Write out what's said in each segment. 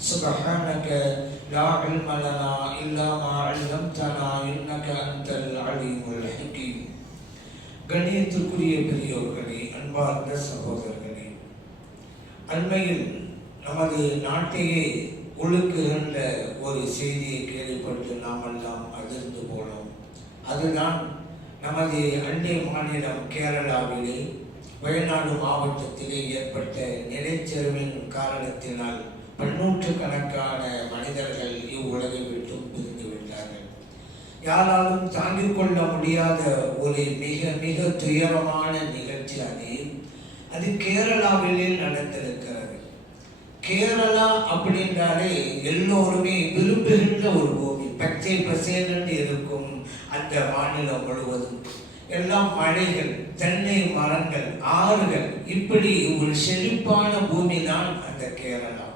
سبحانك لا علم لنا إلا ما علمتنا إنك أنت العليم الحكيم கணியத்துக்குரிய பெரியோர்களே அன்பார்ந்த சகோதரர்களே அண்மையில் நமது நாட்டையே ஒழுக்குகின்ற ஒரு செய்தியை கேள்விப்பட்டு நாமெல்லாம் அதிர்ந்து போனோம் அதுதான் நமது அண்டை மாநிலம் கேரளாவிலே வயநாடு மாவட்டத்திலே ஏற்பட்ட நிலைச்சரிவின் காரணத்தினால் பன்னூற்றுக்கணக்கான மனிதர்கள் இவ்வுலகை விட்டும் பிரிந்து விட்டார்கள். யாராலும் தாங்கிக் கொள்ள முடியாத ஒரு மிக மிக துயரமான நிகழ்ச்சி அது. அது கேரளாவிலே நடந்திருக்கிறது. கேரளா அப்படின்றாலே எல்லோருமே விரும்புகின்ற ஒரு பூமி. பச்சை பசேலென்று இருக்கும் அந்த மாநிலம் முழுவதும். எல்லாம் மழைகள் தென்னை மரங்கள் ஆறுகள். இப்படி ஒரு செழிப்பான பூமி தான் அந்த கேரளா.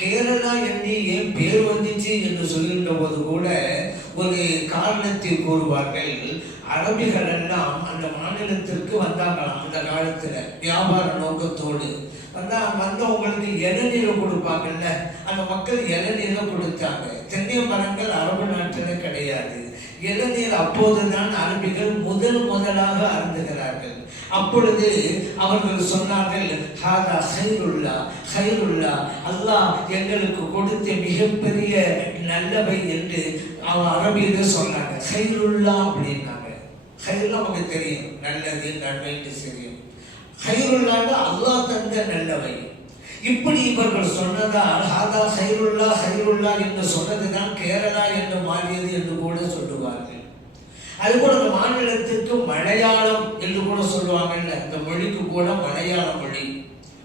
கேரளா என்று ஏன் பேர் வந்துச்சு என்று சொல்கின்ற போது கூட ஒரு காரணத்தை கூறுவார்கள் அரபிகள் எல்லாம் அந்த மாநிலத்திற்கு வந்தாங்களாம் அந்த காலத்துல வியாபார நோக்கத்தோடு. வந்தா வந்தவங்களுக்கு இளநீரை கொடுப்பாங்கல்ல அந்த மக்கள் இளநீரை கொடுத்தாங்க. தென்னை மரங்கள் அரபு நாட்டில் கிடையாது. இளநீர் அப்போதுதான் அரபிகள் முதல் முதலாக அருந்துகிறார்கள். அப்பொழுது அவர்கள் சொன்னார்கள் ஹாதா ஹைருல்லா ஹைருல்லா அல்லாஹ் எங்களுக்கு கொடுத்த மிகப்பெரிய நல்லவை என்று அவன் அரபியில் சொன்னாங்க. ஹைருல்லா அப்படின்னாங்க. ஹைருல்லா நமக்கு தெரியும். நல்லது நன்மைன்னு தெரியும். ஹைருல்லான்னு அல்லாஹ் தந்த நல்லவை. இப்படி இவர்கள் சொன்னதால் ஹாதா ஹைருல்லா ஹைருல்லா என்று சொன்னதுதான் கேரளா என்று மாறியது என்று அதுபோல அந்த மாநிலத்திற்கு மலையாளம் என்று கூட சொல்லுவாங்கல்ல இந்த மொழிக்கு கூட மலையாள மொழி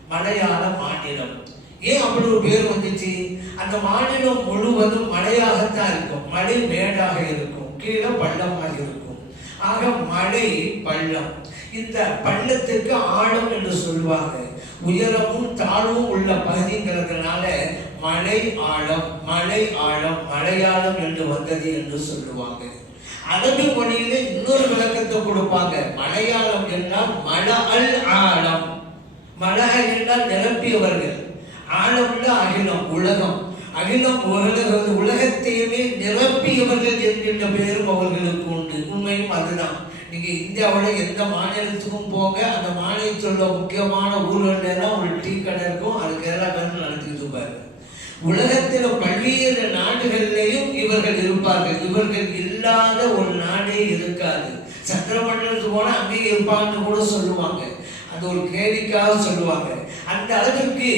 மலையாள மாநிலம். ஏன் அப்படி ஒரு பேர் வந்துச்சு? அந்த மாநிலம் முழுவதும் மழையாகத்தான் இருக்கும். மழை மேடாக இருக்கும். கீழே பள்ளமாக இருக்கும். ஆக மழை பள்ளம். இந்த பள்ளத்திற்கு ஆழம் என்று சொல்லுவாங்க. உயரமும் தாழ்வும் உள்ள பகுதிங்கிறதுனால மலை ஆழம் மலை ஆழம் மலையாளம் என்று வந்தது என்று சொல்லுவாங்க. அரபி மொழியில இன்னொரு விளக்கத்தை கொடுப்பாங்க. மலையாளம் என்றால் மல அல் ஆழம். மலக என்றால் நிரப்பியவர்கள் ஆழம்ல அகிலம் உலகம். அகிலம் உலகம் உலகத்தையுமே நிரப்பியவர்கள் என்கின்ற பெயரும் அவர்களுக்கு உண்டு. உண்மையும் அதுதான். நீங்க இந்தியாவில் எந்த மாநிலத்துக்கும் போக அந்த மாநிலத்தில் உள்ள முக்கியமான ஊர்கள் எல்லாம் ஒரு டீ கடை இருக்கும். அது கேரளாக்காரன் நடத்திட்டு இருப்பாரு உலகத்தில் பல்வேறு நாடுகளிலேயும் இவர்கள் இருப்பார்கள். இவர்கள் இல்லாத ஒரு நாடே இருக்காது. சந்திரமண்டலத்துக்கு போனால் அங்கேயே இருப்பான்னு கூட சொல்லுவாங்க. அது ஒரு கேள்விக்காக சொல்லுவாங்க. அந்த அளவுக்கு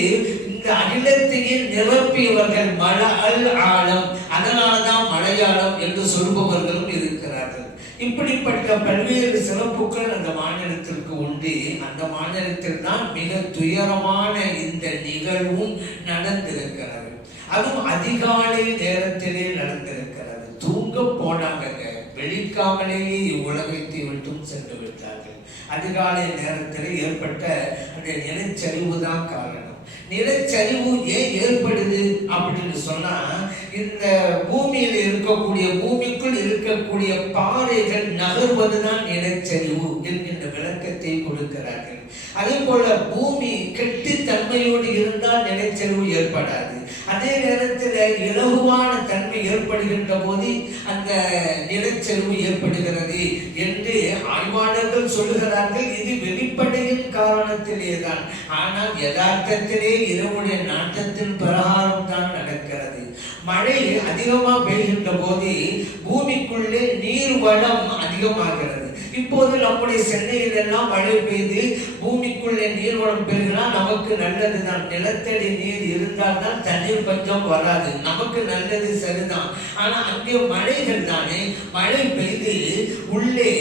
இந்த அகிலத்தையே நிரப்பியவர்கள் மழ அல் ஆழம். அதனாலதான் மலையாளம் என்று சொல்பவர்களும் இருக்கிறார்கள். இப்படிப்பட்ட பல்வேறு சிறப்புகள் அந்த மாநிலத்திற்கு உண்டு. அந்த மாநிலத்தில் தான் மிக துயரமான இந்த நிகழ்வும் நடந்திருக்கிறது. அதுவும் அதிகாலை நேரத்திலே நடந்திருக்கிறது. தூங்க போனாங்க வெளிக்காமலேயே இவ்வுலகத்தை விட்டும் சென்று விட்டார்கள். அதிகாலை நேரத்தில் ஏற்பட்ட அந்த நிலச்சரிவு தான் காரணம். நிலச்சரிவு ஏன் ஏற்படுது அப்படின்னு சொன்னா இந்த பூமியில் இருக்கக்கூடிய பூமிக்குள் இருக்கக்கூடிய பாறைகள் நகர்வதுதான் நிலச்சரிவு என்கின்ற விளக்கத்தை கொடுக்கிறார்கள். அதே போல பூமி கெட்டு தன்மையோடு இருந்தால் நிலச்சரிவு ஏற்படாது. அதே நேரத்தில் இலகுவான தன்மை ஏற்படுகின்ற போது அந்த நிலச்சரிவு ஏற்படுகிறது என்று ஆய்வாளர்கள் சொல்லுகிறார்கள். இது வெளிப்படையின் காரணத்திலே தான் ஆனால் யதார்த்தத்திலே இரவுடைய நாட்டத்தின் பிரகாரம் தான் நடக்கிறது. மழை அதிகமாக பெய்கின்ற போது பூமிக்குள்ளே நீர் வளம் அதிகமாகிறது. இப்போது நம்முடைய சென்னையில் எல்லாம் மழை பெய்து பூமிக்குள்ளே நீர்வளம் பெருகினால் நமக்கு நல்லது தான் நிலத்தடி நீர் இருந்தால் தான் தண்ணீர் பஞ்சம் வராது. நமக்கு நல்லது சரிதான். ஆனா அங்கே மழைகள் தானே? மழை பெய்து உள்ளே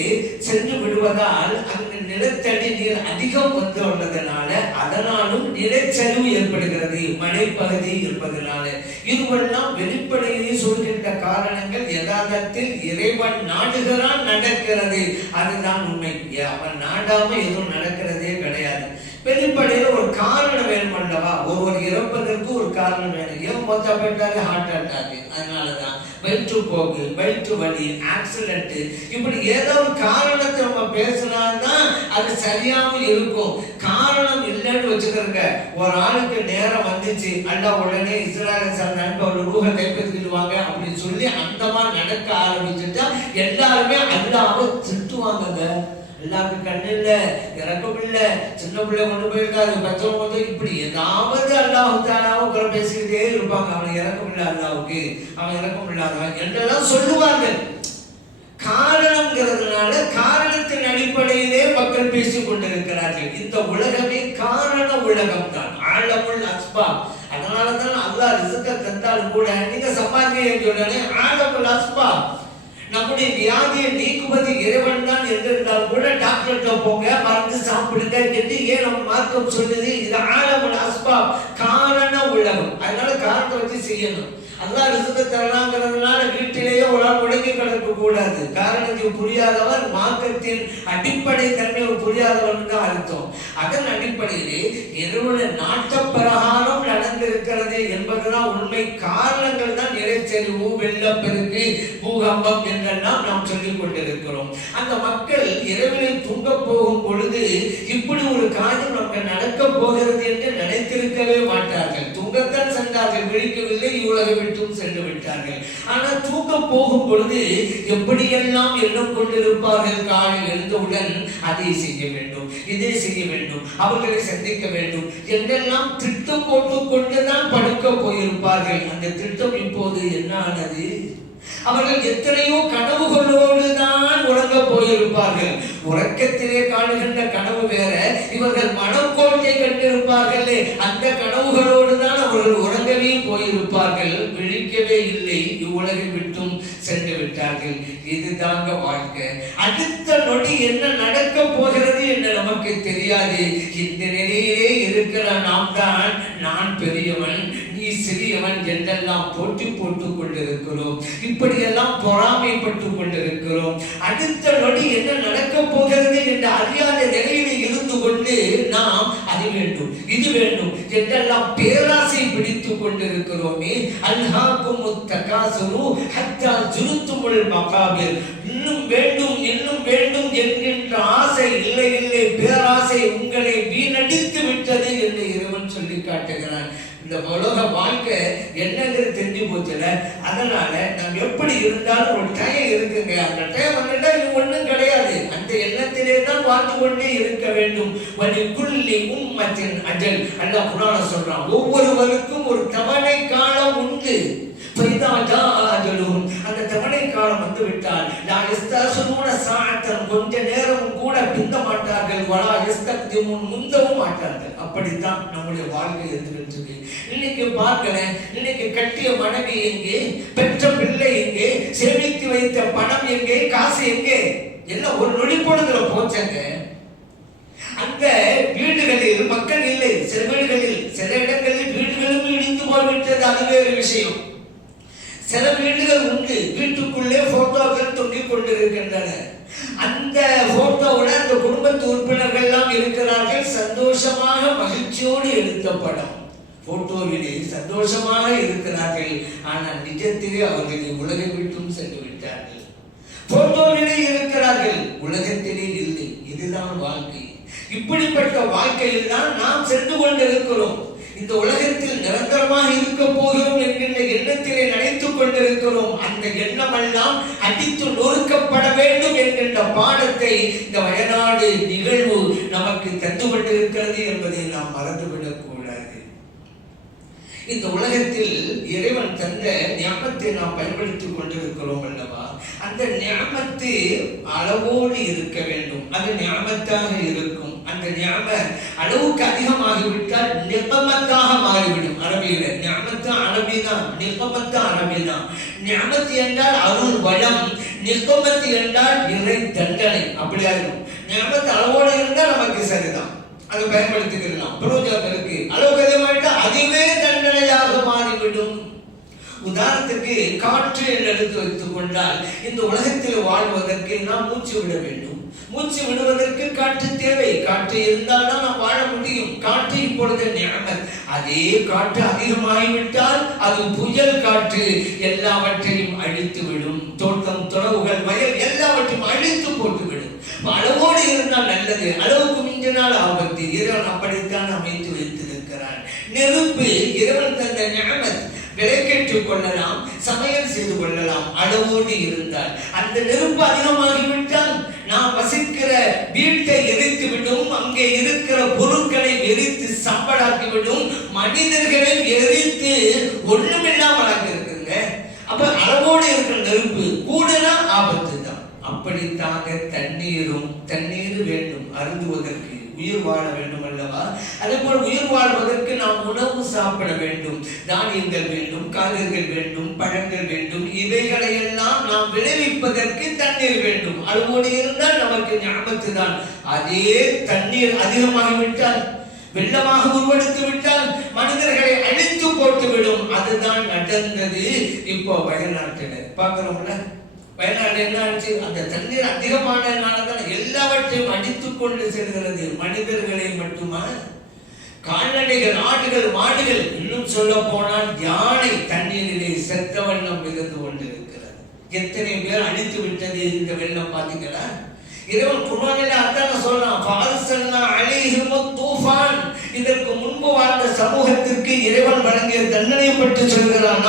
சென்று விடுவதால் அங்கு நிலத்தடி நீர் அதிகம் வந்து உள்ளதனால அதனாலும் நிலச்சரிவு ஏற்படுகிறது மலைப்பகுதி இருப்பதனால. இதுவெல்லாம் வெளிப்படையை சொல்கின்ற காரணங்கள் யதார்த்தத்தில் இறைவன் நாடுகிறான் நடக்கிறது. அதுதான் உண்மை. அவன் நாடாம எதுவும் நடக்கிறதே கிடையாது. வெளிப்படையில ஒரு காரணம் வேணும் அல்லவா? ஒருவர் இறப்பதற்கு ஒரு காரணம் வேணும். ஏன் மொத்த போயிட்டாலே ஹார்ட் அட்டாக் அதனாலதான். வயிற்று போக்கு வயிற்று வலி ஆக்சிடென்ட் இப்படி ஏதோ ஒரு காரணத்தை நம்ம பேசினால்தான் அது சரியாம இருக்கும். காரணம் இல்லைன்னு வச்சுக்கிறங்க ஒரு ஆளுக்கு நேரம் வந்துச்சு. அல்ல உடனே இஸ்ராயல் சார் நண்பர் ரூஹ கைப்பற்றிடுவாங்க அப்படின்னு சொல்லி அந்த மாதிரி நடக்க ஆரம்பிச்சுட்டா எல்லாருமே அல்லாம திட்டுவாங்க எல்லாருக்கும் கண்ணு இல்ல இறக்கம் இல்லை சின்ன பிள்ளை கொண்டு போயிருக்காரு பெற்றவங்க கொண்டு இப்படி ஏதாவது அல்லாஹ் தாலாவும் பேசிக்கிட்டே இருப்பாங்க. அவன் இறக்கம் இல்லை அல்லாவுக்கு அவன் இறக்கம் இல்லாதவன். என்றெல்லாம் சொல்லுவார்கள்? காரணம்ங்கிறதுனால காரணத்தின் அடிப்படையிலே மக்கள் பேசிக் கொண்டிருக்கிறார்கள். இந்த உலகமே காரண உலகம் தான் ஆழமுள் அஸ்பா அதனாலதான் அல்லாஹ் ரிசுக்க தந்தாலும் கூட நீங்க சம்பாதிக்க சொன்னாலே ஆழமுள் அஸ்பா நம்முடைய வியாதியை நீக்குவது இறைவன் தான் என்றிருந்தால் கூட டாக்டர்கிட்ட போங்க மருந்து சாப்பிடுங்க என்று ஏன் நம்ம மார்க்கம் சொல்லுது? இது ஆழமுள்ள அஸ்பா காரண உலகம். அதனால காரணத்தை வச்சு செய்யணும். அல்லா ரிசுக்கு தரலாங்கிறதுனால வீட்டிலேயே ஒரு ஆள் முடங்கி கிடக்க கூடாது. காரணத்தை புரியாதவர் மார்க்கத்தின் அடிப்படை தன்மை புரியாதவன் தான் அர்த்தம். அதன் அடிப்படையிலே இறைவன நாட்ட பிரகாரம் நடந்திருக்கிறது என்பதுதான் உண்மை. காரணங்கள் தான் நிலச்சரிவு வெள்ளப்பெருக்கு பூகம்பம் என்றெல்லாம் நாம் சொல்லிக் கொண்டிருக்கிறோம். அந்த மக்கள் இரவில் தூங்க போகும் பொழுது இப்படி ஒரு காரியம் நமக்கு நடக்க போகிறது என்று நினைத்திருக்கவே மாட்டார்கள். தூங்கத்தான் சென்றார்கள் விழிக்கவில்லை இவ்வுலக விட்டும் சென்று விட்டார்கள். ஆனால் தூங்க போகும் பொழுது எப்படியெல்லாம் எண்ணம் கொண்டிருப்பார்கள் காலில் எழுந்தவுடன் அதை செய்ய வேண்டும் இதை செய்ய வேண்டும் அவர்களை சந்திக்க வேண்டும் என்றெல்லாம் திட்டம் போட்டுக் கொண்டுதான் படுக்க போயிருப்பார்கள். அந்த திட்டம் இப்போது என்ன ஆனது அவர்கள் எத்தனையோ கனவுகளோடு தான் உறங்க போயிருப்பார்கள். உறக்கத்திலே காணுகின்ற கனவு வேற இவர்கள் மனக்கோட்டை கண்டிருப்பார்கள். அந்த கனவுகளோடு தான் அவர்கள் உறங்கவே போயிருப்பார்கள். விழிக்கவே இல்லை. இவ்வுலகை விட்டும் சென்று விட்டார்கள். இதுதாங்க வாழ்க்கை. அடுத்த நொடி என்ன நடக்க போகிறது என்று நமக்கு தெரியாது. இந்த நிலையிலே இருக்கிற நாம் தான் நான் பெரியவன் நீ சிறியவன் என்றெல்லாம் போட்டி இப்படியெல்லாம் பொறாமைப்பட்டு கொண்டிருக்கிறோம். அடுத்த நொடி என்ன நடக்க போகிறது என்று அறியாத நிலையிலே இருந்து கொண்டு நாம் அது வேண்டும் இது வேண்டும் என்றெல்லாம் பேராசை பிடித்துக் கொண்டிருக்கிறோமே. அல்ஹாக்கும் தகாசுரு ஹத்தா ஜுருத்துமுள் மகாபில் இன்னும் வேண்டும் இன்னும் வேண்டும் என்கின்ற ஆசை இல்லை இல்லை. பேராசை உங்களை வீணடித்து விட்டது என்று இறைவன் சொல்லி காட்டுகிறான். இந்த உலக வாழ்க்கை என்னங்கிறது தெரிஞ்சு போச்சுல. அதனால நம்ம எப்படி இருந்தாலும் ஒரு டயம் இருக்குங்க. அந்த டயம் வந்துட்டா இது ஒன்றும் கிடையாது. அந்த எண்ணத்திலே தான் வாழ்ந்து கொண்டே இருக்க வேண்டும். வலி குள்ளி உம்மத்தின் அஜல். அல்ல குரான சொல்றான் ஒவ்வொருவருக்கும் ஒரு தவணை காலம் உண்டு. அஜலுகும் அந்த தவணை காலம் வந்துவிட்டால் நான் இஸ்தாசுமூன சாத்தன் கொஞ்ச நேரமும் கூட பிந்த மாட்டார்கள் வளா இஸ்தத்திமுன் முந்தவும் மாட்டார்கள். அப்படித்தான் நம்முடைய வாழ்க்கை இருந்துகின்றது இன்னைக்கு பார்க்கிறேன் இன்னைக்கு கட்டிய மனைவி எங்கே? பெற்ற பிள்ளை எங்கே? சேமித்து வைத்த பணம் எங்கே? காசு எங்கே? என்ன ஒரு நொடி பொழுதுல போச்சாங்க. அந்த வீடுகளில் மக்கள் இல்லை. சில வீடுகளில் சில இடங்களில் வீடுகளும் இடிந்து போய்விட்டது. அது வேறு விஷயம். சில வீடுகள் உண்டு. வீட்டுக்குள்ளே போட்டோக்கள் தொங்கிக் கொண்டிருக்கின்றன. அந்த போட்டோவோட அந்த குடும்பத்து உறுப்பினர்கள் எல்லாம் இருக்கிறார்கள். சந்தோஷமாக மகிழ்ச்சியோடு எடுத்த படம். போட்டோவிலே சந்தோஷமாக இருக்கிறார்கள். ஆனால் நிஜத்திலே அவர்கள் உலகை விட்டும் சென்று விட்டார்கள். போட்டோவிலே இருக்கிறார்கள். உலகத்திலே இல்லை. இதுதான் வாழ்க்கை. இப்படிப்பட்ட வாழ்க்கையில் தான் நாம் சென்று கொண்டிருக்கிறோம். இந்த உலகத்தில் நிரந்தரமாக இருக்க போகிறோம் என்கின்ற எண்ணத்திலே நினைத்துக் கொண்டிருக்கிறோம். அந்த எண்ணம் எல்லாம் அடித்து நொறுக்கப்பட வேண்டும் என்கின்ற பாடத்தை இந்த வயநாடு நிகழ்வு நமக்கு தந்து கொண்டிருக்கிறது என்பதை நாம் மறந்துவிடக் கூடாது இந்த உலகத்தில் இறைவன் தந்த ஞாபகத்தை நாம் பயன்படுத்திக் கொண்டிருக்கிறோம் அல்லவா? அந்த ஞாபத்து அளவோடு இருக்க வேண்டும். அது ஞாபத்தாக இருக்கும். அந்த ஞாபக அளவுக்கு அதிகமாகிவிட்டால் நிபமத்தாக மாறிவிடும். அரபியில ஞாபகம் அரபி தான் நிபமத்து அரபி தான் ஞாபகத்து என்றால் அருள் வளம். நிபமத்து என்றால் இறை தண்டனை அப்படியா இருக்கும் நியமத்து அளவோடு இருந்தால் நமக்கு சரிதான். அதை பயன்படுத்திக்கலாம். பிரயோஜனம் இருக்கு அளவுக்கு அதிகமாயிட்டா அதுவே தண்டனையாக மாறிவிடும். உதாரணத்துக்கு காற்று என்று எடுத்து வைத்துக் கொண்டால் இந்த உலகத்தில் வாழ்வதற்கு நாம் மூச்சு விட வேண்டும். மூச்சு விடுவதற்கு காற்று தேவை. காற்று இருந்தால் தான் நாம் வாழ முடியும். காற்று இப்பொழுது நிலைமை அதே காற்று அதிகமாகிவிட்டால் அது புயல் காற்று. எல்லாவற்றையும் அழித்து விடும் தோட்டம் துறவுகள் வயல் எல்லாவற்றையும் அழித்து போட்டு விடும் அளவோடு இருந்தால் நல்லது. அளவுக்கு மிஞ்சினால் ஆபத்து. இறைவன் அப்படித்தான் அமைத்து வைத்திருக்கிறார் நெருப்பு இறைவன் தந்த நிலைமை விலைக்கேற்றுக் கொள்ளலாம் சமையல் செய்து கொள்ளலாம். அளவோடு இருந்தால் அந்த நெருப்பு அதிகமாகிவிட்டால் நாம் வசிக்கிற வீட்டை எரித்துவிடும் அங்கே இருக்கிற பொருட்களை எரித்து சம்பளாக்கிவிடும் மனிதர்களை எரித்து ஒண்ணுமில்லாமல் ஆக்கியிருக்குங்க அப்ப அளவோடு இருக்கிற நெருப்பு கூடனா ஆபத்து தான் அப்படித்தாக தண்ணீரும் தண்ணீர் வேண்டும் அருந்துவதற்கு உயிர் வாழ வேண்டும் அல்லவா? அதே போல் உயிர் வாழ்வதற்கு நாம் உணவு சாப்பிட வேண்டும். தானியங்கள் வேண்டும் காய்கறிகள் வேண்டும் பழங்கள் வேண்டும். இவைகளை எல்லாம் நாம் விளைவிப்பதற்கு தண்ணீர் வேண்டும். அளவோடு இருந்தால் நமக்கு ஞாபகத்து தான். அதே தண்ணீர் அதிகமாகிவிட்டால் வெள்ளமாக உருவெடுத்து விட்டால் மனிதர்களை அழித்து போட்டுவிடும். அதுதான் நடந்தது இப்போ வயநாட்டில். பார்க்கிறோம்ல? வயநாடு என்ன ஆச்சு அந்த தண்ணீர் அதிகமானதுனாலதான் எல்லாவற்றையும் அடித்துக் கொண்டு செல்கிறது. மனிதர்களை மட்டுமா? கால்நடைகள் ஆடுகள் மாடுகள் இன்னும் சொல்ல போனால் யானை தண்ணீரிலே செத்த வண்ணம் மிதந்து கொண்டிருக்கிறது. எத்தனை பேர் அழித்து விட்டது இந்த வெள்ளம் பாத்தீங்களா இறைவன் குர்ஆனில் அதான் சொல்றான் ஃபால்சல்னா அலைஹிம் தூஃபான். இதற்கு முன்பு வாழ்ந்த சமூகத்திற்கு இறைவன் வழங்கிய தண்டனை பற்றி சொல்கிறான்.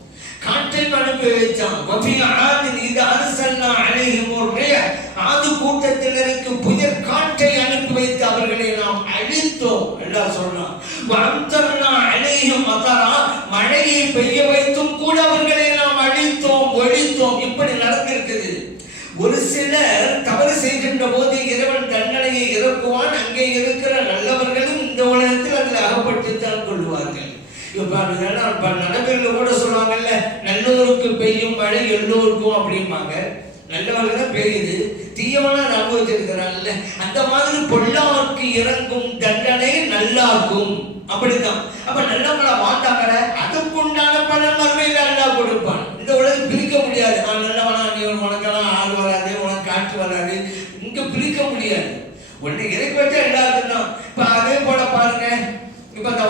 காற்றை அனுப்பி வைத்தான் வஃபி ஆதின் இது அரசன்னா அலைஹிம் ரியா ஆது கூட்டத்தினருக்கு புயல் காற்றை அனுப்பி வைத்து அவர்களை நாம் அழித்தோம். எல்லாம் சொன்னான் வந்தர்னா அலைஹிம் மதரா மழையை பெய்ய வைத்தும் கூட அவர்களை நாம் அழித்தோம் ஒழித்தோம். இப்படி நடந்திருக்குது. ஒரு சிலர் தவறு செய்கின்ற போது இறைவன் தண்டனையை இறக்குவான். அங்கே இருக்கிற நல்லவர்களும் இந்த உலகத்தில் அதில் அகப்பட்டுத்தான் கொள்வார்கள் கூட சொல்லுவாங்கல்ல நல்லோருக்கு பெய்யும் மழை எல்லோருக்கும் அப்படிம்பாங்க. நல்லவர்கள் தான் பெய்யுது. தீயவனா அதை அனுபவிச்சிருக்கிறான்ல. அந்த மாதிரி பொல்லாருக்கு இறங்கும் தண்டனை நல்லாக்கும் அப்படித்தான். அப்ப நல்லவங்களை மாட்டாங்கள அதுக்குண்டான பலன் மறுமையில அல்லா கொடுப்பான். இந்த உலகம் பிரிக்க முடியாது. நான் நல்லவனா நீ உனக்கெல்லாம் ஆள் வராது உனக்கு காற்று வராது. இங்க பிரிக்க முடியாது. உன்னை இறக்கி வச்சா எல்லாருக்கும் தான். இப்ப அதே போல பாருங்க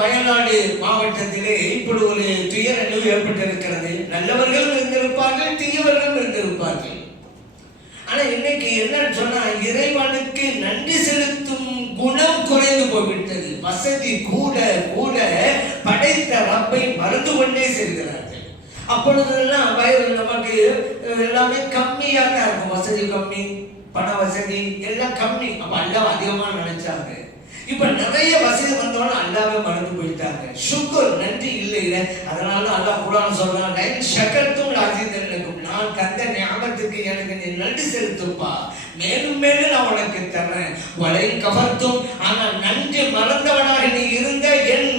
வயநாடு மாவட்டத்திலே இப்படி ஒரு துயர நிலவு ஏற்பட்டிருக்கிறது. நல்லவர்கள் இருந்திருப்பார்கள் தீயவர்கள் இருந்திருப்பார்கள். ஆனா இன்னைக்கு என்னன்னு சொன்னா இறைவனுக்கு நன்றி செலுத்தும் குணம் குறைந்து போய்விட்டது. வசதி கூட கூட படைத்த ரப்பை மறந்து கொண்டே செல்கிறார்கள். அப்பொழுதெல்லாம் வயது நமக்கு எல்லாமே கம்மியாக தான் இருக்கும். வசதி கம்மி பண வசதி எல்லாம் கம்மி. அப்ப எல்லாம் அதிகமா நினைச்சாங்க? இப்ப நிறைய வசதி வந்தவன அல்லாவே மறந்து போயிட்டாங்க. சுக்கர் நன்றி இல்லை இல்ல அதனால அல்லாஹ் குரான் சொல்றான் நைன் ஷக்கர்த்தும் ராஜிதனுக்கும் நான் தந்த ஞாபகத்துக்கு எனக்கு நீ நன்றி செலுத்துப்பா மேலும் மேலும் நான் உனக்கு தர்றேன். வலை கவர்த்தும் ஆனா நன்றி மறந்தவனாக நீ இருந்த என்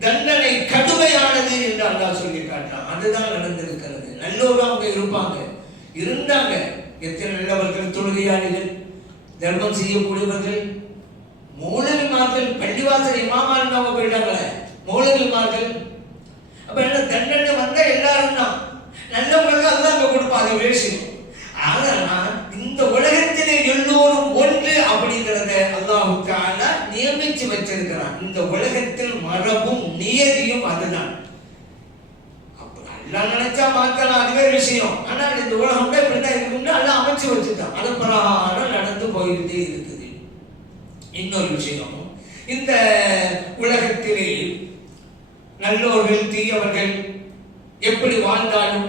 தண்டனை கடுமையானது என்று அல்லாஹ் சொல்லி காட்டான் அதுதான் நடந்திருக்கிறது. நல்லோரும் அவங்க இருப்பாங்க. இருந்தாங்க. எத்தனை நல்லவர்கள் தொழுகையாளிகள் தர்மம் செய்யக்கூடியவர்கள் மூலவிமார்கள் பள்ளிவாசல் இமாமா இருந்தவங்க போயிட்டாங்களே மூலவிமார்கள் அப்ப என்ன தண்டனை வந்தா எல்லாரும் தான். நல்லவங்களுக்கு அதுதான் அங்க கொடுப்பா அது விஷயம் ஆனா இந்த உலகத்திலே எல்லோரும் ஒன்று அப்படிங்கிறத அல்லாஹு நியமிச்சு வச்சிருக்கிறான். இந்த உலகத்தில் மரபும் நியதியும் அதுதான். அப்ப நினைச்சா மாத்தலாம் அதுவே விஷயம். ஆனால் இந்த உலகம் இப்படிதான் இருக்கும்னு அல்லாஹ் அமைச்சு வச்சுட்டான். அது பிரகாரம் நடந்து போயிட்டே இருக்கு. இன்னொரு விஷயம். இந்த உலகத்திலே நல்லோர்கள் தீயவர்கள் எப்படி வாழ்ந்தாலும்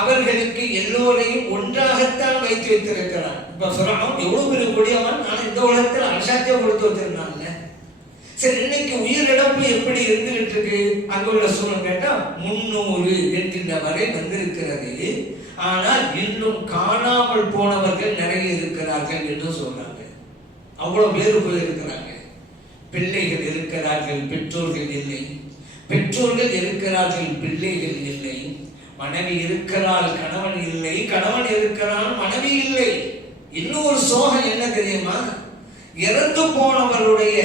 அவர்களுக்கு எல்லோரையும் ஒன்றாகத்தான் வைத்து வைத்திருக்கிறான் இப்ப சொல்லணும் எவ்வளவு பெரிய கொடியவன்? ஆனா இந்த உலகத்தில் அசாத்தியம் கொடுத்து வச்சிருந்தான்ல. சரி இன்னைக்கு உயிரிழப்பு எப்படி இருந்துகிட்டு இருக்கு அங்க உள்ள சூழல் கேட்டா முன்னூறு என்கின்ற வரை வந்திருக்கிறது. ஆனால் இன்னும் காணாமல் போனவர்கள் நிறைய இருக்கிறார்கள் என்று சொல்றாங்க அவ்வளவு பேர் போயிருக்கிறாங்க பிள்ளைகள் இருக்கிறார்கள் பெற்றோர்கள் இல்லை. பெற்றோர்கள் இருக்கிறார்கள் பிள்ளைகள் இல்லை. மனைவி இருக்கிறாள் கணவன் இல்லை. கணவன் இருக்கிறான் மனைவி இல்லை. இன்னும் ஒரு சோகம் என்ன தெரியுமா? இறந்து போனவருடைய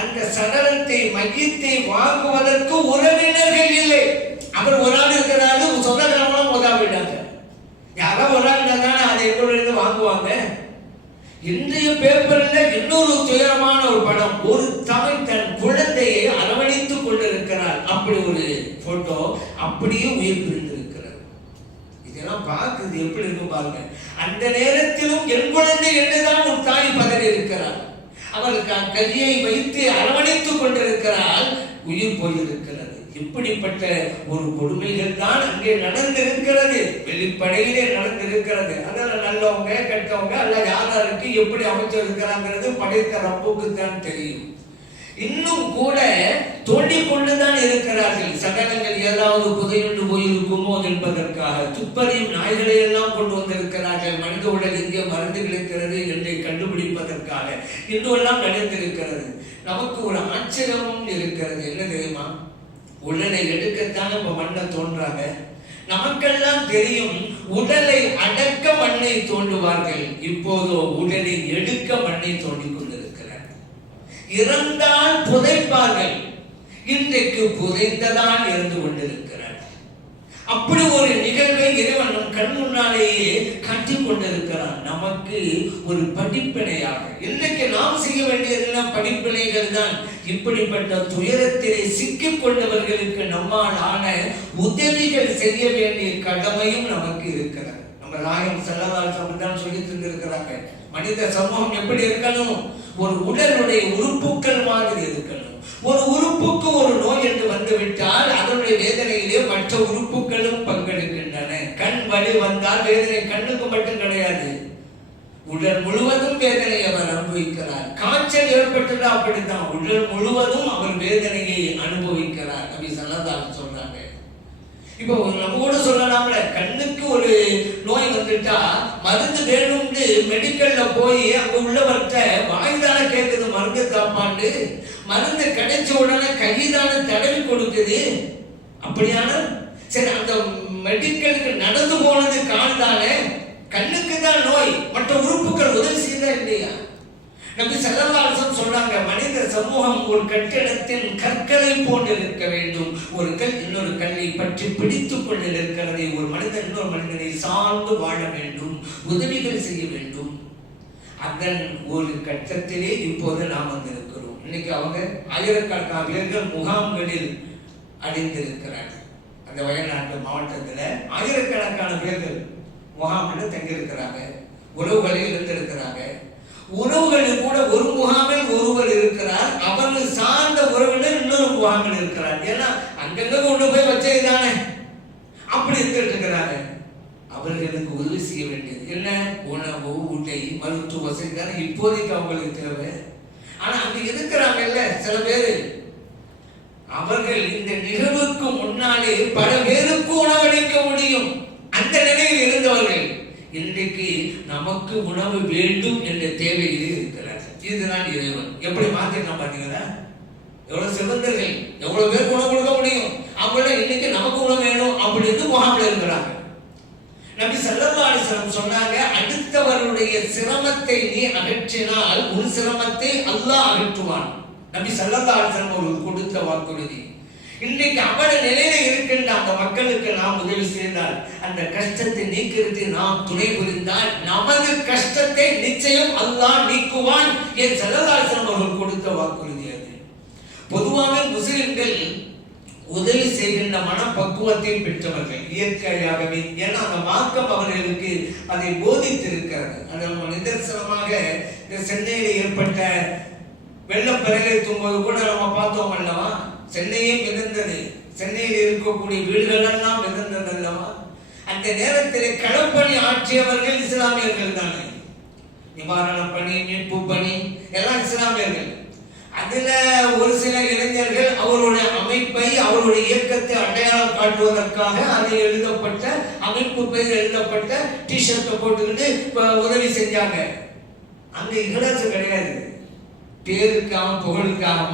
அந்த சடலத்தை மையத்தை வாங்குவதற்கு உறவினர்கள் இல்லை. அவர் ஒரு ஆள் இருக்கிறாரு சொந்தக்காரங்களும் உதவிட்டாங்க யாரோ ஒரு ஆள் இருந்தானே அதை எங்களுடைய வாங்குவாங்க? இன்றைய பேப்பர்ல இன்னொரு துயரமான ஒரு படம். ஒரு தாய் தன் குழந்தையை அரவணைத்துக் கொண்டிருக்கிறார். அப்படி ஒரு போட்டோ அப்படியே உயிர் பிரிந்திருக்கிறார் இதெல்லாம் பார்க்குறது எப்படி இருக்கும் பாருங்க. அந்த நேரத்திலும் என் குழந்தை என்றுதான் ஒரு தாய் பதறி இருக்கிறார் அவருக்கு க- கையை வைத்து அரவணைத்துக் கொண்டிருக்கிறார் உயிர் போயிருக்கிறது. இப்படிப்பட்ட ஒரு கொடுமைகள் தான் அங்கே நடந்திருக்கிறது. வெளிப்படையிலே நடந்திருக்கிறது. அதனால நல்லவங்க கெட்டவங்க அல்ல யாராருக்கு எப்படி அமைச்சிருக்கிறாங்கிறது படைத்த ரப்புக்கு தான் தெரியும். இன்னும் கூட தோண்டிக் கொண்டுதான் இருக்கிறார்கள். சடலங்கள் ஏதாவது புதையுண்டு போயிருக்குமோ என்பதற்காக துப்பறியும் நாய்களை எல்லாம் கொண்டு வந்திருக்கிறார்கள். மனித உடல் எங்கே மருந்து கிடைக்கிறது என்னை கண்டுபிடிப்பதற்காக. இன்னும் எல்லாம் நடந்திருக்கிறது. நமக்கு ஒரு ஆச்சரியமும் இருக்கிறது. என்ன தெரியுமா? உடலை எடுக்கத்தான் இப்ப மண்ணை தோன்றாங்க. நமக்கெல்லாம் தெரியும் உடலை அடக்க மண்ணை தோண்டுவார்கள். இப்போதோ உடலை எடுக்க மண்ணை தோண்டி கொண்டிருக்கிறார்கள் இறந்தால் புதைப்பார்கள். இன்றைக்கு புதைந்ததான் இருந்து கொண்டிருக்கிறார். அப்படி ஒரு நிகழ்வை இறைவன் நம் கண் முன்னாலேயே கட்டி கொண்டிருக்கிறான் நமக்கு ஒரு படிப்பினையாக. இன்றைக்கு நாம் செய்ய வேண்டியதெல்லாம் படிப்பினைகள் தான். இப்படிப்பட்ட துயரத்திலே சிக்கிக் கொண்டவர்களுக்கு நம்மால் ஆன உதவிகள் செய்ய வேண்டிய கடமையும் நமக்கு இருக்கிறது. நம்ம ராயம் செல்லதால் தான் சொல்லி தந்திருக்கிறாங்க. மனித சமூகம் எப்படி இருக்கணும்? ஒரு உடலுடைய உறுப்புக்கள் மாதிரி இருக்கணும். ஒரு உறுப்புக்கு ஒரு நோய் என்று வந்துவிட்டால் அதனுடைய வேதனையிலே மற்ற உறுப்புகளும் பங்கெடுக்கின்றன. கண் வலி வந்தால் வேதனை கண்ணுக்கு மட்டும் கிடையாது. உடல் முழுவதும் வேதனை அவர் அனுபவிக்கிறார். காய்ச்சல் ஏற்பட்டது அப்படித்தான். உடல் முழுவதும் அவர் வேதனையை அனுபவிக்கிறார். அப்படி சல்லதால் சொல்றாங்க இப்போ நம்ம கூட சொல்லலாம்ல. கண்ணுக்கு ஒரு நோய் வந்துட்டா மருந்து வேணும்னு மெடிக்கல்ல போய் அங்க உள்ளவர்கிட்ட வாய் கேட்குது மருந்து தாப்பாண்டு மருந்து கிடைச்ச உடனே கைதான தடவி கொடுக்குது. அப்படியான? சரி அந்த மெடிக்கலுக்கு நடந்து போனது கால் தானே கண்ணுக்கு தான் நோய் மற்ற உறுப்புகள் உதவி செய்தா இல்லையா? நம்பி சல்லல்லாஹு சொல்றாங்க மனித சமூகம் ஒரு கட்டிடத்தின் கற்களை போன்று இருக்க வேண்டும். ஒரு கல் இன்னொரு கல்லை பற்றி பிடித்துக் கொண்டு இருக்கிறது ஒரு மனிதன் இன்னொரு மனிதனை சார்ந்து வாழ வேண்டும் உதவிகள் செய்ய வேண்டும். அதன் ஒரு கட்டத்திலே இப்போது நாம் வந்திருக்கிறோம். இன்னைக்கு அவங்க ஆயிரக்கணக்கான பேர்கள் முகாம்களில் அடைந்திருக்கிறார்கள். அந்த வயநாட்டு மாவட்டத்தில் ஆயிரக்கணக்கான பேர்கள் முகாமில் தங்கியிருக்கிறாங்க. உறவுகளில் இருந்திருக்கிறாங்க உறவுகளில் கூட ஒரு முகாமில் ஒருவர் இருக்கிறார். அவர்கள் சார்ந்த உறவினர் இன்னொரு முகாமில் இருக்கிறார். ஏன்னா அங்கங்க கொண்டு போய் வச்சது தானே. அப்படி இருந்துட்டு இருக்கிறாங்க அவர்களுக்கு உதவி செய்ய வேண்டியது என்ன? உணவு உடை மருத்துவ வசதி தானே இப்போதைக்கு அவங்களுக்கு தேவை. ஆனா அங்க இருக்கிறாங்கல்ல சில பேர். அவர்கள் இந்த நிகழ்வுக்கு முன்னாலே பல பேருக்கு உணவளிக்க முடியும். அந்த நிலையில் இருந்தவர்கள் இன்றைக்கு நமக்கு உணவு வேண்டும் என்ற தேவையில் இருக்கிறார்கள். இதுதான் இறைவன். எப்படி மாத்திருக்கான் பாத்தீங்களா? எவ்வளவு சிறந்தர்கள் எவ்வளவு பேருக்கு உணவு கொடுக்க முடியும்? அவங்கள இன்னைக்கு நமக்கு உணவு வேணும் அப்படின்னு முகாமில் இருக்கிறாங்க. நபி ஸல்லல்லாஹு சொன்னாங்க அடுத்தவருடைய சிரமத்தை நீ அகற்றினால் ஒரு சிரமத்தை அல்லாஹ் அகற்றுவான். நபி ஸல்லல்லாஹு அவர்கள் கொடுத்த வாக்குறுதி. இன்னைக்கு அவன நிலையில இருக்கின்ற அந்த மக்களுக்கு நாம் உதவி செய்தால் அந்த கஷ்டத்தை நீக்கிறது நாம் துணை புரிந்தால் நமது கஷ்டத்தை நிச்சயம் அல்லாஹ் நீக்குவான் என் செல்லதாசனம் அவர்கள் கொடுத்த வாக்குறுதி அது. பொதுவாக முஸ்லிம்கள் உதவி செய்கின்ற மனப்பக்குவத்தை பெற்றவர்கள் இயற்கையாகவே. ஏன்னா அந்த மார்க்கம் அவர்களுக்கு அதை போதித்திருக்கிறது. அது நம்ம நிதர்சனமாக இந்த சென்னையில் ஏற்பட்ட வெள்ளப்பெருகை தும்போது கூட நம்ம பார்த்தோம் அல்லவா? சென்னையே மிதந்தது. சென்னையில் இருக்கக்கூடிய வீடுகளெல்லாம் மிதந்தது அல்லவா? அந்த நேரத்தில் களப்பணி ஆற்றியவர்கள் இஸ்லாமியர்கள் தானே. நிவாரண பணி மீட்பு பணி எல்லாம் இஸ்லாமியர்கள். அதுல ஒரு சில இளைஞர்கள் அவருடைய அமைப்பை அவருடைய இயக்கத்தை அடையாளம் காட்டுவதற்காக அதில் எழுதப்பட்ட அமைப்பு பெயர் எழுதப்பட்ட டிஷர்ட்டை போட்டுக்கிட்டு உதவி செஞ்சாங்க. அங்க இகலாசம் கிடையாது. பேருக்காம புகழுக்காம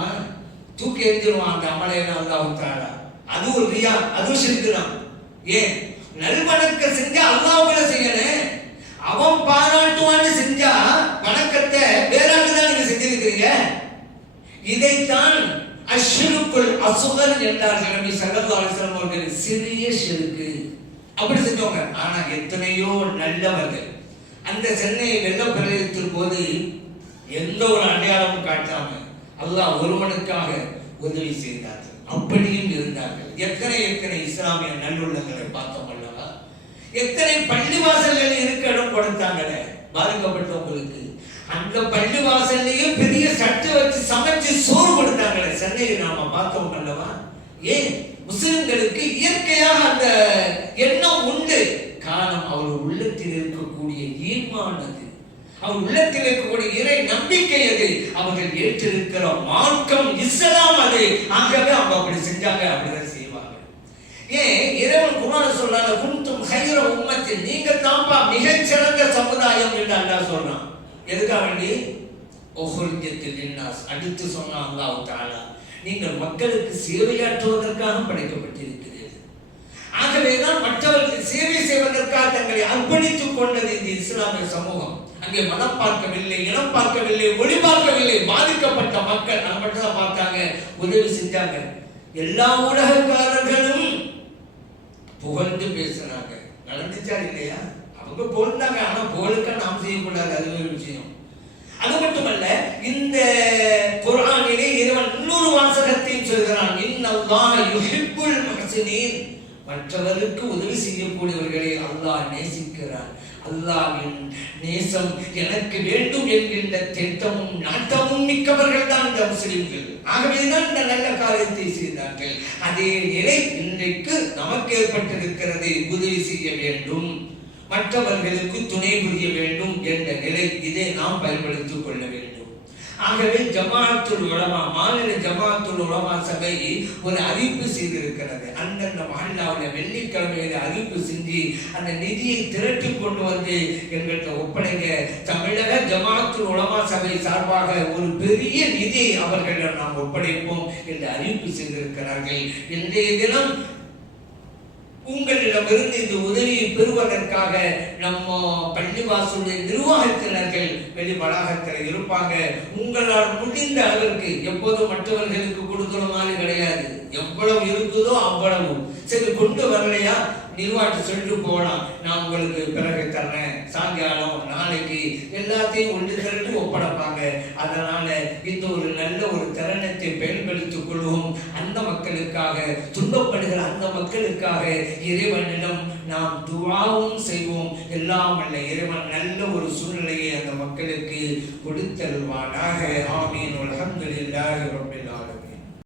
தூக்கி எறிஞ்சிருவான் அந்த அமலையில அல்லாஹ் அது ஒரு ரியா அதுவும் சிரிக்கிறான் ஏன்? நல்வணக்க செஞ்சு அல்லாஹ்வுல செய்யணும் அவன் பாராட்டுவான்னு செஞ்சா வணக்கத்தை வேற ஆளு தான் நீங்க இதைத்தான் அஷ்ருக்குள் அசுகர் என்றார்கள் நபி ஸல்லல்லாஹு அலைஹி வஸல்லம் அவர்கள். சிறிய ஷிருக்கு அப்படி செஞ்சவங்க. ஆனா எத்தனையோ நல்லவர்கள். அந்த சென்னை வெள்ள பிரளயத்தின் போது எந்த ஒரு அடையாளமும் காட்டாம அல்லாஹ் ஒருவனுக்காக உதவி செய்தார்கள். அப்படியும் இருந்தார்கள். எத்தனை எத்தனை இஸ்லாமிய நல்லுள்ளங்களை பார்த்தோம் அல்லவா? எத்தனை பள்ளிவாசல்கள் இருக்க இடம் கொடுத்தாங்களே? பாதிக்கப்பட்டவங்களுக்கு அந்த பள்ளிவாசல்லையே பெரிய சட்டு வச்சு சமைச்சு சோறு கொடுத்தாங்களே. சென்னையில் நாம பார்த்தோம் அல்லவா ஏன் முஸ்லிம்களுக்கு இயற்கையாக அந்த எண்ணம் உண்டு. காரணம் அவர் உள்ளத்தில் இருக்கக்கூடிய ஈர்மானது அவர் உள்ளத்தில் இருக்கக்கூடிய இறை நம்பிக்கை அது. அவர்கள் ஏற்றிருக்கிற மார்க்கம் இஸ்லாம் அது. ஆகவே அவங்க அப்படி செஞ்சாங்க அப்படிதான் செய்வாங்க. ஏன் இறைவன் குமார சொல்றாங்க குந்தும் ஹைர உம்மத்தில் நீங்க தான்ப்பா மிகச்சிறந்த சமுதாயம் என்று அண்ணா சொல்றான். எதுக்காக வேண்டி? ஒஹுர்ஜத்தில் நின்னாஸ் அடுத்து சொன்ன அல்லாஹ் தாலா நீங்கள் மக்களுக்கு சேவையாற்றுவதற்காக படைக்கப்பட்டிருக்கிறீர்கள். ஆகவேதான் மற்றவர்களுக்கு சேவை செய்வதற்காக தங்களை அர்ப்பணித்துக் கொண்டது இந்த இஸ்லாமிய சமூகம். அங்கே மனம் பார்க்கவில்லை இனம் பார்க்கவில்லை ஒளி பார்க்கவில்லை பாதிக்கப்பட்ட மக்கள் அதை மட்டும் தான் பார்த்தாங்க உதவி செஞ்சாங்க. எல்லா ஊடகக்காரர்களும் புகழ்ந்து பேசுனாங்க நடந்துச்சா இல்லையா? அவங்க புகழ்ந்தாங்க ஆனா புகழுக்க நாம் செய்யக்கூடாது அது ஒரு விஷயம். அது மட்டுமல்ல இந்த குரானிலே இறைவன் இன்னொரு வாசகத்தையும் சொல்கிறான் இன்னல்லாஹ யுஹிப்புல் முஹ்சினீன். மற்றவருக்கு உதவி செய்யக்கூடியவர்களை அல்லாஹ் நேசிக்கிறான். அல்லாவின் நேசம் எனக்கு வேண்டும் என்கின்ற திட்டமும் நாட்டமும் மிக்கவர்கள் தான் இந்த முஸ்லிம்கள். ஆகவேதான் இந்த நல்ல காரியத்தை செய்தார்கள். அதே நிலை இன்றைக்கு நமக்கு ஏற்பட்டிருக்கிறது. உதவி செய்ய வேண்டும். மற்றவர்களுக்கு துணை புரிய வேண்டும் என்ற நிலை இதை நாம் பயன்படுத்திக் கொள்ள வேண்டும். ஆகவே ஜமாத்துல் உலமா மாநில ஜமாத்துல் உலமா சபை ஒரு அறிவிப்பு செய்திருக்கிறது. அந்தந்த மாநிலாவில் வெள்ளிக்கிழமையில அறிவிப்பு செஞ்சு அந்த நிதியை திரட்டி கொண்டு வந்து எங்கள்கிட்ட ஒப்படைங்க தமிழக ஜமாத்துல் உலமா சபை சார்பாக ஒரு பெரிய நிதியை அவர்களிடம் நாம் ஒப்படைப்போம் என்று அறிவிப்பு செய்திருக்கிறார்கள். இன்றைய தினம் உங்களிடமிருந்து இந்த உதவியை பெறுவதற்காக நம்ம பள்ளிவாசலுடைய நிர்வாகத்தினர்கள் வெளி வளாகத்தில் இருப்பாங்க. உங்களால் முடிந்த அளவிற்கு எப்போதும் மற்றவர்களுக்கு கொடுக்கிற மாதிரி கிடையாது. எவ்வளவு இருக்குதோ அவ்வளவு சரி கொண்டு வரலையா? நிர்வாகி சொல்லிட்டு போகலாம் நான் உங்களுக்கு பிறகு தர்றேன் சாயங்காலம் நாளைக்கு எல்லாத்தையும் ஒன்று ஒப்படைப்பாங்க. அதனால இந்த ஒரு நல்ல ஒரு தருணத்தை பயன்படுத்திக் கொள்வோம். அந்த மக்களுக்காக துன்பப்படுகிற அந்த மக்களுக்காக இறைவனிடம் நாம் துவாவும் செய்வோம். எல்லாம் அல்ல இறைவன் நல்ல ஒரு சூழ்நிலையை அந்த மக்களுக்கு கொடுத்தல்வானாக ஆமீன். அல்ஹம்துலில்லாஹி ரப்பில்